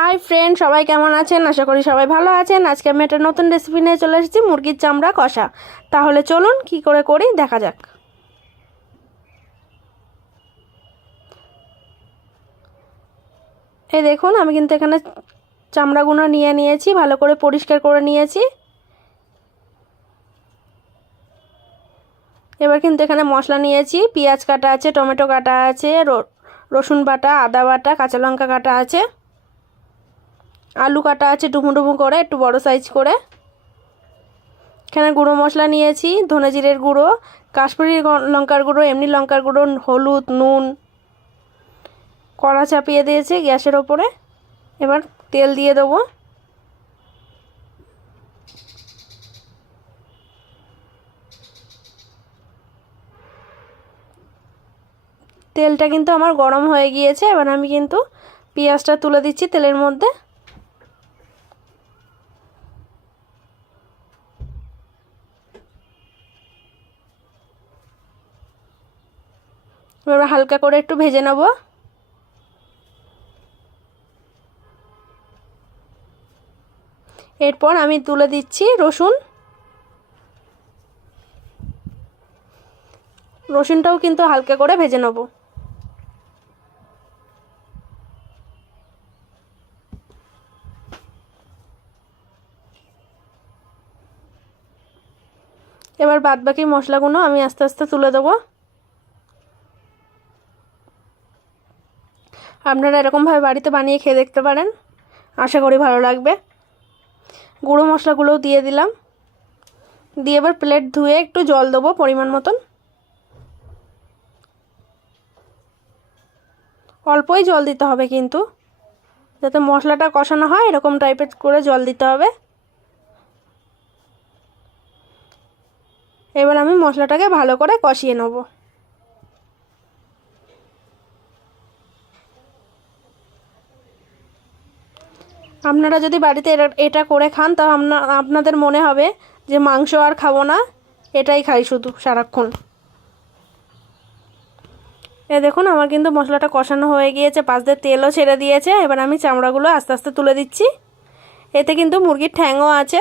Hi friend সবাই কেমন আছেন? আশা করি সবাই ভালো আছেন। আজকে আমি একটা নতুন রেসিপি নিয়ে চলে এসেছি, মুরগির চামড়া কষা। তাহলে চলুন কি করে করি, দেখা যাক। এই দেখুন, আমি কিন্তু এখানে চামড়াগুলো নিয়ে নিয়েছি, ভালো করে পরিষ্কার করে নিয়েছি। এবার কিন্তু এখানে মশলা নিয়েছি, পেঁয়াজ কাটা আছে, টমেটো কাটা আছে রসুন বাটা, আদা বাটা, কাঁচা লঙ্কা কাটা আছে। আলু কাটা আছে ডুমু ডুমু করে, একটু বড় সাইজ করে। এখানে গুঁড়ো মশলা নিয়েছি, ধনে জিরের গুঁড়ো, কাশ্মীরি লঙ্কার গুঁড়ো, এমনি লঙ্কার গুঁড়ো, হলুদ, নুন। কড়া চাপিয়ে দিয়েছে গ্যাসের ওপরে। এবার তেল দিয়ে দেবো। তেলটা কিন্তু আমার গরম হয়ে গিয়েছে, এবার আমি কিন্তু পেঁয়াজটা তুলে দিচ্ছি তেলের মধ্যে। এবার হালকা করে একটু ভেজে নেব। এরপর আমি তুলে দিচ্ছি রসুন। রসুনটাও কিন্তু হালকা করে ভেজে নেব। এবার বাদবাকি মশলাগুলো আমি আস্তে আস্তে তুলে দেবো। আপনারা এরকমভাবে বাড়িতে বানিয়ে খেয়ে দেখতে পারেন। আশা করি ভালো লাগবে। গুঁড়ো মশলাগুলোও দিয়ে দিলাম। দিয়ে এবার প্লেট ধুয়ে একটু জল দেবো পরিমাণ মতন। অল্পই জল দিতে হবে কিন্তু। যাতে মশলাটা কষানো হয়, এরকম টাইপের করে জল দিতে হবে। এবার আমি মশলাটাকে ভালো করে কষিয়ে নেব। আপনারা যদি বাড়িতে এটা করে খান তা আপনাদের মনে হবে যে মাংস আর খাব না, এটাই খাই শুধু সারাক্ষণ। এ দেখুন, আমার কিন্তু মশলাটা কষানো হয়ে গিয়েছে, পাশ দিয়ে তেলও ছেড়ে দিয়েছে, এবার আমি চামড়াগুলো আস্তে আস্তে তুলে দিচ্ছি। এতে কিন্তু মুরগির ঠ্যাংও আছে।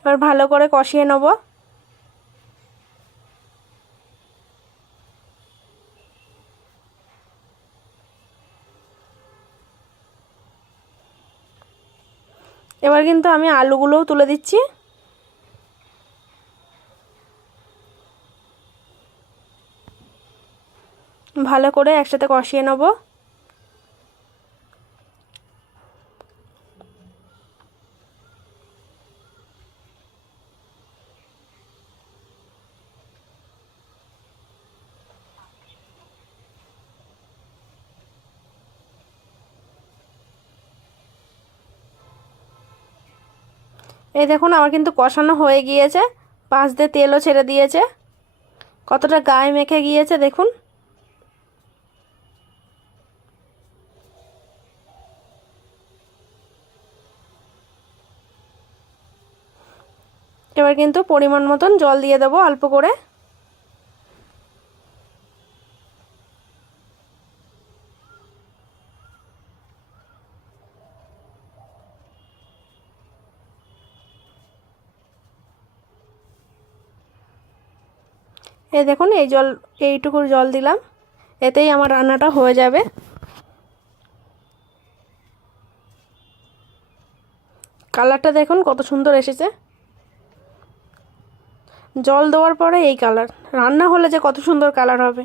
এবার ভালো করে কষিয়ে নেব। এবার কিন্তু আমি আলুগুলোও তুলে দিচ্ছি। ভালো করে একসাথে কষিয়ে নেব। এই দেখুন, আমার কিন্তু কষানো হয়ে গিয়েছে। পাঁচ দিয়ে তেলও ছেড়ে দিয়েছে। কতটা গায়ে মেখে গিয়েছে, দেখুন। এবার কিন্তু পরিমাণ মতন জল দিয়ে দেবো অল্প করে। এই দেখুন, এই জল এইটুকু জল দিলাম। এতেই আমার রান্নাটা হয়ে যাবে। কালারটা দেখুন, কত সুন্দর এসেছে। জল দেওয়ার পরে এই কালার। রান্না হলে যে কত সুন্দর কালার হবে।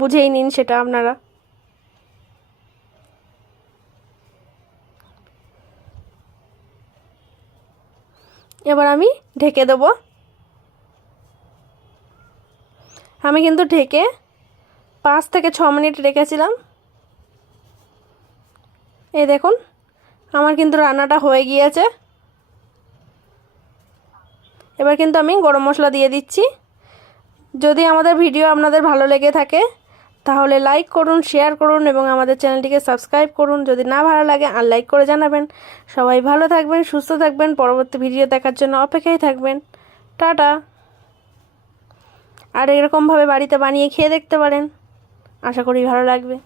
বুঝেই নিন সেটা আপনারা। এবার আমি ঢেকে দেবো। আমি কিন্তু ঢেকে পাঁচ থেকে ছ মিনিট রেখেছিলাম। এই দেখুন, আমার কিন্তু রান্নাটা হয়ে গিয়েছে। এবার কিন্তু আমি গরম মশলা দিয়ে দিচ্ছি। যদি আমাদের ভিডিও আপনাদের ভালো লেগে থাকে, তাহলে লাইক করুন, শেয়ার করুন এবং আমাদের চ্যানেলটিকে সাবস্ক্রাইব করুন। যদি না ভালো লাগে আর লাইক করে জানাবেন। সবাই ভালো থাকবেন, সুস্থ থাকবেন। পরবর্তী ভিডিও দেখার জন্য অপেক্ষায় থাকবেন। টাটা। আর এরকমভাবে বাড়িতে বানিয়ে খেয়ে দেখতে পারেন। আশা করি ভালো লাগবে।